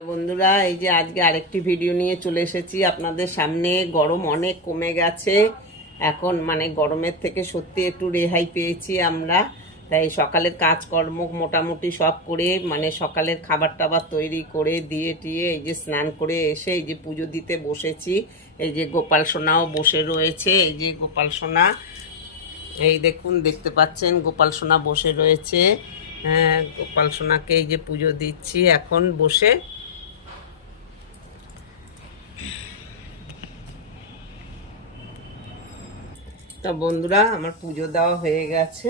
বন্ধুরা, এই যে আজকে আরেকটি ভিডিও নিয়ে চলে এসেছি আপনাদের সামনে। গরম অনেক কমে গেছে এখন, মানে গরমের থেকে সত্যি একটু রেহাই পেয়েছি আমরা। তাই সকালের কাজকর্ম মোটামুটি সব করে, মানে সকালের খাবার টাবার তৈরি করে দিয়ে টিয়ে এই যে স্নান করে এসে এই যে পুজো দিতে বসেছি। এই যে গোপাল সোনাও বসে রয়েছে, এই যে গোপাল সোনা, এই দেখুন দেখতে পাচ্ছেন গোপাল সোনা বসে রয়েছে। হ্যাঁ, গোপাল সোনাকে এই যে পুজো দিচ্ছি এখন বসে। তা বন্ধুরা, আমার পুজো দেওয়া হয়ে গেছে।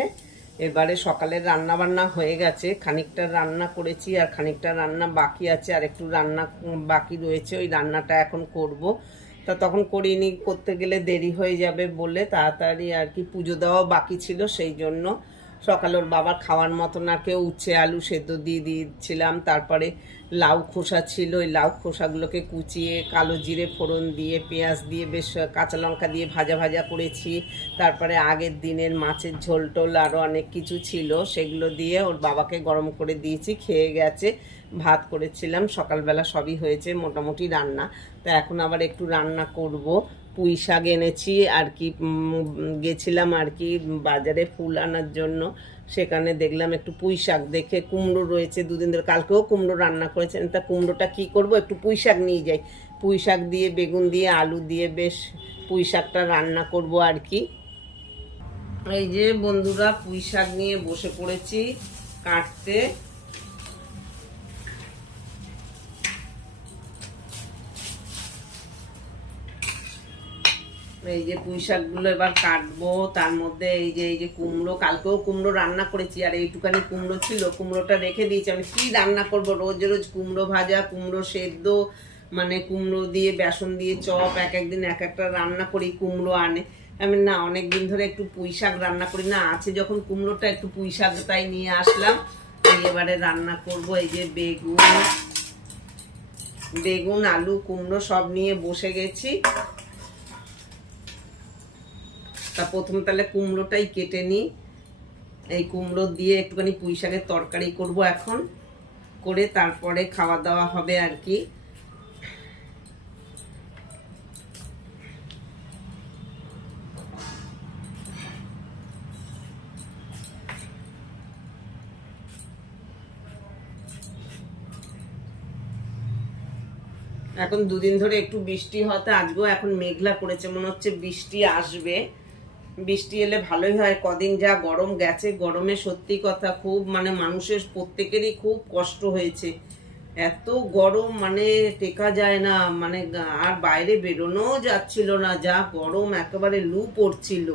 এবারে সকালের রান্না বান্না হয়ে গেছে, খানিকটা রান্না করেছি আর খানিকটা রান্না বাকি আছে, আর একটু রান্না বাকি রয়েছে, ওই রান্নাটা এখন করব। তা তখন করিনি, করতে গেলে দেরি হয়ে যাবে বলে তাড়াতাড়ি আর কি, পুজো দেওয়া বাকি ছিল সেই জন্য। সকালে ওর বাবার খাওয়ার মতন আর কেউ উচ্ছে আলু সেদ্ধ দিয়ে দিয়েছিলাম, তারপরে লাউ খোসা ছিল, ওই লাউ খোসাগুলোকে কুচিয়ে কালো জিরে ফোড়ন দিয়ে পেঁয়াজ দিয়ে বেশ কাঁচা লঙ্কা দিয়ে ভাজা ভাজা করেছি। তারপরে আগের দিনের মাছের ঝোল টোল আরও অনেক কিছু ছিল, সেগুলো দিয়ে ওর বাবাকে গরম করে দিয়েছি, খেয়ে গেছে। ভাত করেছিলাম সকালবেলা, সবই হয়েছে মোটামুটি রান্না। তা এখন আবার একটু রান্না করব। পুঁই শাক এনেছি আর কি, গেছিলাম আর কি বাজারে ফুল আনার জন্য, সেখানে দেখলাম একটু পুঁই শাক, দেখে কুমড়ো রয়েছে দুদিন ধরে, কালকেও কুমড়ো রান্না করেছেন। তা কুমড়োটা কি করব, একটু পুঁই শাক নিয়ে যাই, পুঁই শাক দিয়ে বেগুন দিয়ে আলু দিয়ে বেশ পুঁই শাকটা রান্না করব আর কি। এই যে বন্ধুরা, পুঁই শাক নিয়ে বসে পড়েছি কাটতে। এই যে পুঁই শাকগুলো এবার কাটবো, তার মধ্যে এই যে কুমড়ো, কালকেও কুমড়ো রান্না করেছি আর এইটুখানি কুমড়ো ছিল, কুমড়োটা রেখে দিয়েছি। আমি কি রান্না করব, রোজ রোজ কুমড়ো ভাজা, কুমড়ো সেদ্ধ, মানে কুমড়ো দিয়ে বেসন দিয়ে চপ, এক একদিন এক একটা রান্না করি, কুমড়ো আনে। আমি না, অনেক দিন ধরে একটু পুঁই শাক রান্না করি না, আছে যখন কুমড়োটা একটু পুঁই শাক তাই নিয়ে আসলাম। এবারে রান্না করব। এই যে বেগুন আলু কুমড়ো সব নিয়ে বসে গেছি। তা প্রথম তাহলে কুমড়োটাই কেটে নিই। এই কুমড়ো দিয়ে একটুখানি পুঁই শাকের তরকারি করব এখন, করে তারপরে খাওয়া দাওয়া হবে আর কি। এখন দুদিন ধরে একটু বৃষ্টি হতে, আজকেও এখন মেঘলা করেছে, মনে হচ্ছে বৃষ্টি আসবে। বৃষ্টি এলে ভালোই হয়, কদিন যা গরম গেছে, গরমে সত্যি কথা খুব, মানে মানুষের প্রত্যেকেরই খুব কষ্ট হয়েছে। এত গরম মানে টেকা যায় না, মানে আর বাইরে বেরোনোও যাচ্ছিল না, যা গরম, একেবারে লু পড়ছিল।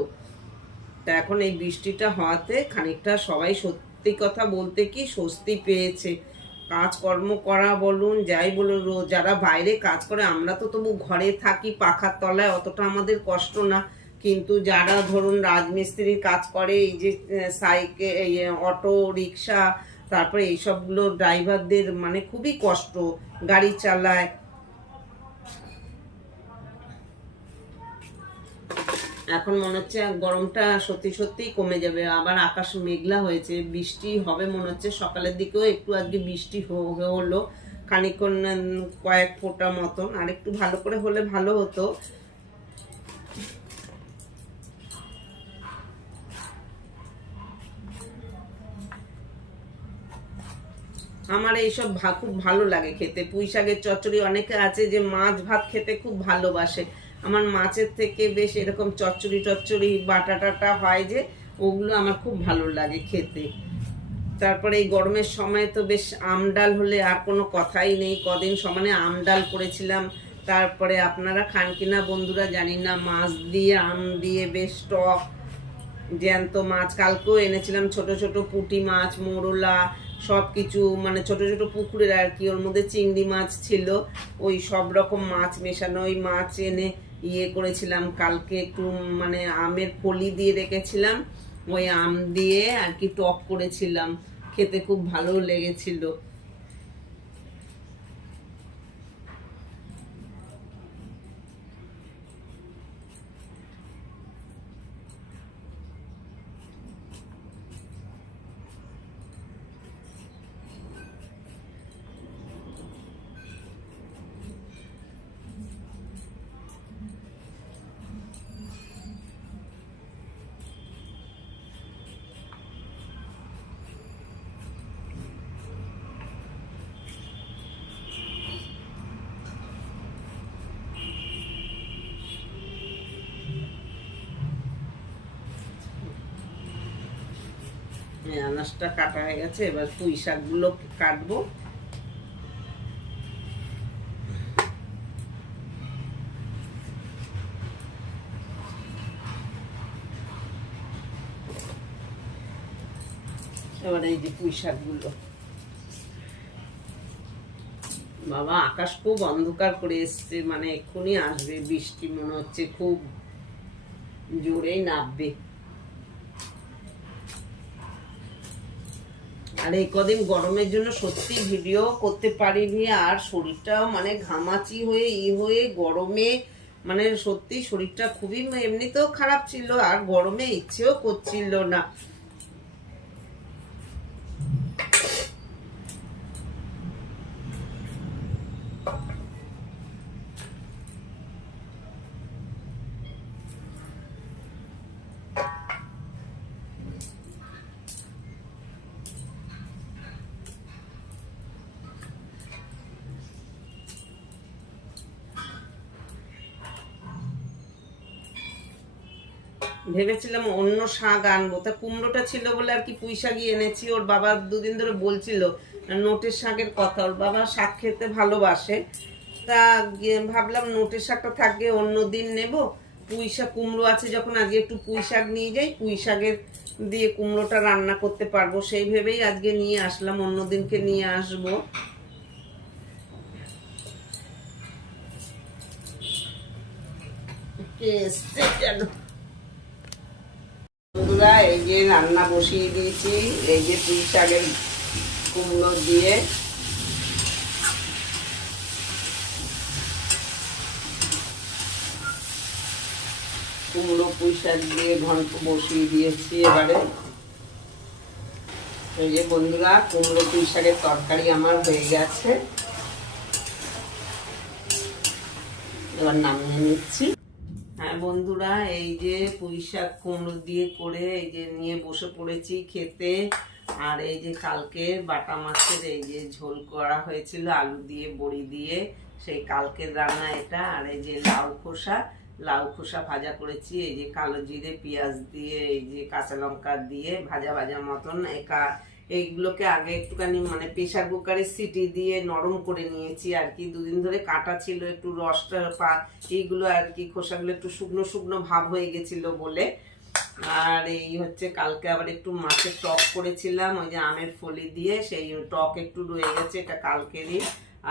তা এখন এই বৃষ্টিটা হওয়াতে খানিকটা সবাই সত্যি কথা বলতে কি স্বস্তি পেয়েছে। কাজকর্ম করা বলুন যাই বলুন, যারা বাইরে কাজ করে, আমরা তো তবু ঘরে থাকি পাখার তলায়, অতটা আমাদের কষ্ট না। কিন্তু যারা ধরুন রাজমিস্ত্রির কাজ করে, এই যে সাইকেল, এই অটো রিক্সা, তারপরে এইসবগুলো ড্রাইভারদের মানে খুবই কষ্ট, গাড়ি চালায়। এখন মনে হচ্ছে গরমটা সত্যি সত্যিই কমে যাবে, আবার আকাশ মেঘলা হয়েছে, বৃষ্টি হবে মনে হচ্ছে। সকালের দিকেও একটু আজকে বৃষ্টি হলো খানিকক্ষণ, কয়েক ফোঁটা মতন, আর একটু ভালো করে হলে ভালো হতো। আমার এইসব খুব ভালো লাগে খেতে, পুঁই শাকের চচ্চড়ি। অনেকে আছে যে মাছ ভাত খেতে খুব ভালোবাসে, আমার মাছের থেকে বেশ এরকম চচ্চড়ি টচ্চড়ি বাটা টাটা হয় যে, ওগুলো আমার খুব ভালো লাগে খেতে। তারপরে এই গরমের সময় তো বেশ আমডাল হলে আর কোনো কথাই নেই, কদিন সমানে আমডাল করেছিলাম। তারপরে আপনারা খান কিনা বন্ধুরা জানি না, মাছ দিয়ে আম দিয়ে বেশ টক, জ্যান্ত মাছ কালকেও এনেছিলাম, ছোট ছোট পুঁটি মাছ, মোরলা, সব কিছু, মানে ছোট ছোট পুকুরের আর কি, ওর মধ্যে চিংড়ি মাছ ছিল, ওই সব রকম মাছ মেশানো, ওই মাছ এনে করেছিলাম কালকে। একটু মানে আমের ফলি দিয়ে রেখেছিলাম, ওই আম দিয়ে আর কি টক করেছিলাম, খেতে খুব ভালো লেগেছিল। আনাজটা কাটা হয়ে গেছে, এবার পুঁই শাকগুলো কাটবো। এবার এই যে পুঁই শাকগুলো, বাবা আকাশ খুব অন্ধকার করে এসছে, মানে এক্ষুনি আসবে বৃষ্টি, মনে হচ্ছে খুব জোরেই নামবে। আর এই কদিন গরমের জন্য সত্যি ভিডিও করতে পারিনি, আর শরীরটাও মানে ঘামাচি হয়ে গরমে মানে সত্যি শরীরটা খুবই এমনিতেও খারাপ ছিল, আর গরমে ইচ্ছেও করছিল না। ভেবেছিলাম অন্য শাক আনবো, তা কুমড়োটা ছিল বলে আর কি পুঁই শাকই এনেছি। ওর বাবা দুদিন ধরে বলছিল নোটের শাকের কথা, ওর বাবা শাক খেতে ভালোবাসে, তা ভাবলাম নোটের শাকটা থাকে অন্য দিন নেব। পুঁই শাক কুমড়ো আছে যখন আজকে একটু পুঁই শাক নিয়ে যাই, পুঁই শাকের দিয়ে কুমড়োটা রান্না করতে পারবো, সেই ভেবেই আজকে নিয়ে আসলাম, অন্য দিনকে নিয়ে আসবো। বন্ধুরা এই যে রান্না বসিয়ে দিয়েছি, এই যে পুঁই শাকের কুমড়ো দিয়ে কুমড়ো পুঁই শাক দিয়ে ঘন্ট বসিয়ে দিয়েছি। এবারে এই যে বন্ধুরা কুমড়ো পুঁই শাকের তরকারি আমার হয়ে গেছে, এবার নামিয়ে নিচ্ছি। হ্যাঁ বন্ধুরা এই যে পুঁই শাক কুমড়ো দিয়ে করে এই যে নিয়ে বসে পড়েছি খেতে। আর এই যে কালকে বাটা মাছের এই যে ঝোল করা হয়েছিল আলু দিয়ে বড়ি দিয়ে, সেই কালকের রান্না এটা। আর এই যে লাউ খোসা ভাজা করেছি, এই যে কালো জিরে পেঁয়াজ দিয়ে এই যে কাঁচা লঙ্কা দিয়ে ভাজা ভাজা মতন। এইগুলোকে আগে একটুখানি মানে প্রেশার কুকারে সিটি দিয়ে নরম করে নিয়েছি আর কি, দুদিন ধরে কাটা ছিল, একটু রসটা এইগুলো আর কি খোসাগুলো একটু শুকনো শুকনো ভাব হয়ে গেছিল বলে। আর এই হচ্ছে কালকে আবার একটু মাছের টক করেছিলাম ওই যে আমের ফলি দিয়ে, সেই টক একটু রয়ে গেছে, এটা কালকেরই।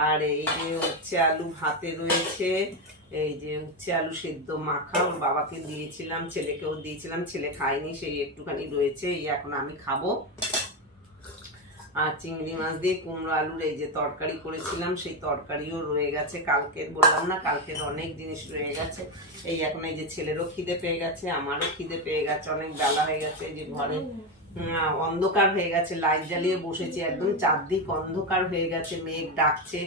আর এই যে হচ্ছে আলু ভাতে রয়েছে, এই যে হচ্ছে আলু সেদ্ধ মাখা ওর বাবাকে দিয়েছিলাম, ছেলেকেও দিয়েছিলাম, ছেলে খায়নি, সেই একটুখানি রয়েছে, এই এখন আমি খাবো। আর চিংড়ি মাছ দিয়ে কুমড়ো আলুর এই যে তরকারি করেছিলাম, সেই তরকারিও রয়ে গেছে কালকের, বললাম না কালকের অনেক জিনিস রয়ে গেছে। এই এখন এই যে ছেলেরও খিদে পেয়ে গেছে, আমারও খিদে পেয়ে গেছে, অনেক বেলা হয়ে গেছে, এই যে ঘরে অন্ধকার হয়ে গেছে, লাইট জ্বালিয়ে বসেছি, একদম চারদিক অন্ধকার হয়ে গেছে, মেঘ ডাকছে।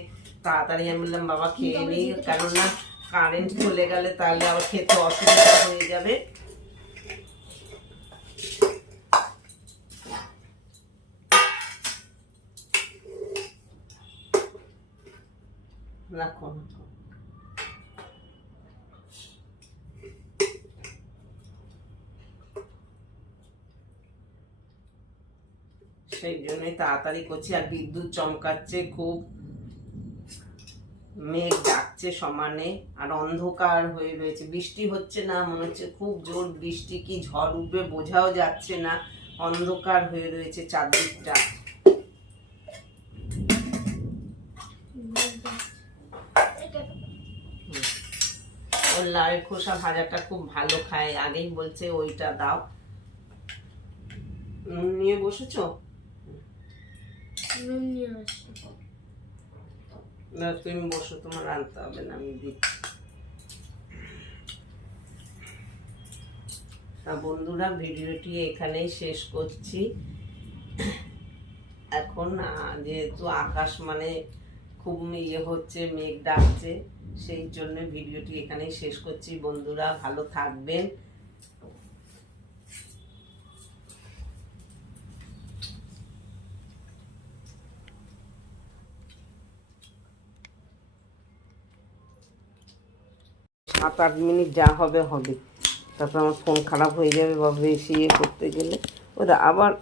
তাড়াতাড়ি আমি বললাম বাবা খেয়ে নিই, কেননা কারেন্ট চলে গেলে তাহলে আবার খেতে অসুবিধা হয়ে যাবে। রাখো সেই জন্যই তাড়াতাড়ি করছি। আর বিদ্যুৎ চমকাচ্ছে খুব, মেঘ ডাকছে সমানে, আর অন্ধকার হয়ে রয়েছে, বৃষ্টি হচ্ছে না, মনে হচ্ছে খুব জোর বৃষ্টি কি ঝড় উঠবে বোঝাও যাচ্ছে না, অন্ধকার হয়ে রয়েছে চারদিকটা। ওর লাউয়ের খোসা ভাজাটা খুব ভালো খায়, আগেই বলছে ওইটা দাও। নুন নিয়ে বসেছো? নুন নিয়ে আসো, তুমি বসো, তোমার আনতে হবে না, আমি দিচ্ছি। বন্ধুরা ভিডিওটি এখানেই শেষ করছি। এখন যেহেতু আকাশ মানে খুব হচ্ছে, মেঘ ডাকছে, সেই জন্য ভিডিওটি এখানেই শেষ করছি। বন্ধুরা ভালো থাকবেন। সাত আট মিনিট যা হবে হবে, তারপর আমার ফোন খারাপ হয়ে যাবে বা বেশি করতে গেলে ওরা আবার